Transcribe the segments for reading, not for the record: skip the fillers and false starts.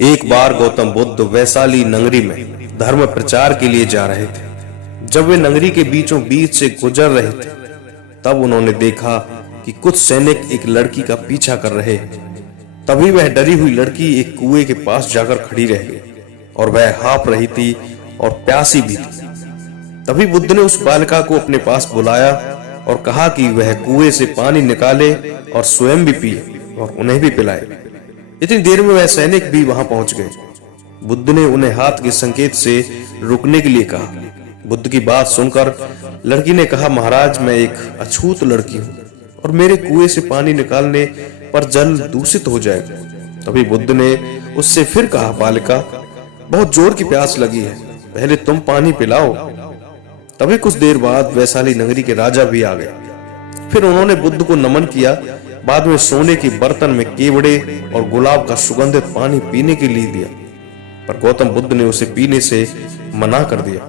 एक बार गौतम बुद्ध वैशाली नगरी में धर्म प्रचार के लिए जा रहे थे। जब वे नगरी के बीचों बीच से गुजर रहे थे, तब उन्होंने देखा कि कुछ सैनिक एक लड़की का पीछा कर रहे हैं। तभी वह डरी हुई लड़की एक कुएं के पास जाकर खड़ी रह गई और वह हाँफ रही थी और प्यासी भी थी। तभी बुद्ध ने उस बालिका को अपने पास बुलाया और कहा कि वह कुएं से पानी निकाले और स्वयं भी पिए और उन्हें भी पिलाए। इतनी देर में वह सैनिक भी वहां पहुंच गए। बुद्ध ने उन्हें हाथ के संकेत से रुकने के लिए कहा। बुद्ध की बात सुनकर लड़की ने कहा, महाराज, मैं एक अछूत लड़की हूं और मेरे कुएं से पानी निकालने पर जल दूषित हो जाएगा। तभी बुद्ध ने उससे फिर कहा, बालिका, बहुत जोर की प्यास लगी है, पहले तुम पानी पिलाओ। तभी कुछ देर बाद वैशाली नगरी के राजा भी आ गए। फिर उन्होंने बुद्ध को नमन किया। बाद में सोने के बर्तन में केवड़े और गुलाब का सुगंधित पानी पीने के लिए दिया, पर गौतम बुद्ध ने उसे पीने से मना कर दिया।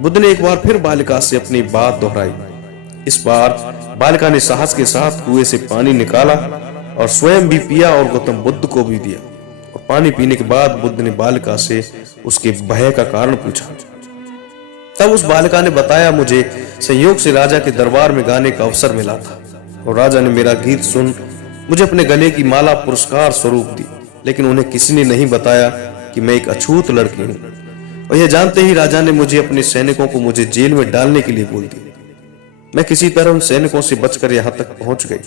बुद्ध ने एक बार फिर बालिका से अपनी बात दोहराई। इस बार बालिका ने साहस के साथ कुएं से पानी निकाला और स्वयं भी पिया और गौतम बुद्ध को भी दिया। और पानी पीने के बाद बुद्ध ने बालिका से उसके भय का कारण पूछा। तब उस बालिका ने बताया, मुझे संयोग से राजा के दरबार में गाने का अवसर मिला था और राजा ने मेरा गीत सुन मुझे अपने गले की माला पुरस्कार स्वरूप दी, लेकिन उन्हें किसी ने नहीं बताया कि मैं एक अछूत लड़की हूं। और यह जानते ही राजा ने मुझे अपने सैनिकों को मुझे जेल में डालने के लिए बोल दिया। मैं किसी तरह उन सैनिकों से बचकर यहां तक पहुंच गई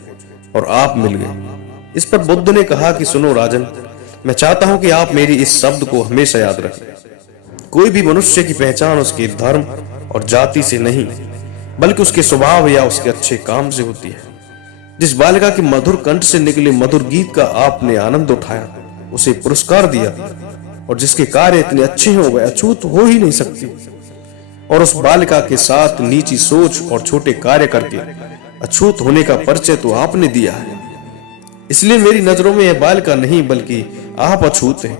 और आप मिल गए। इस पर बुद्ध ने कहा कि सुनो राजन, मैं चाहता हूं कि आप मेरी इस शब्द को हमेशा याद रखें। कोई भी मनुष्य की पहचान उसके धर्म और जाति से नहीं, बल्कि उसके स्वभाव या उसके अच्छे काम से होती है। जिस बालिका के मधुर कंठ से निकले मधुर गीत का आपने आनंद उठाया, उसे पुरस्कार दिया, और जिसके कार्य इतने अच्छे हो वह अछूत हो ही नहीं सकती। और उस बालिका के साथ नीची सोच और छोटे कार्य करके अछूत होने का परिचय तो आपने दिया है। इसलिए मेरी नजरों में यह बालिका नहीं बल्कि आप अछूत हैं।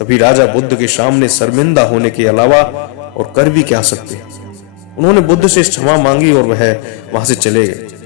तभी राजा बुद्ध के सामने शर्मिंदा होने के अलावा और कर भी क्या सकते हैं। उन्होंने बुद्ध से क्षमा मांगी और वह वहां से चले गए।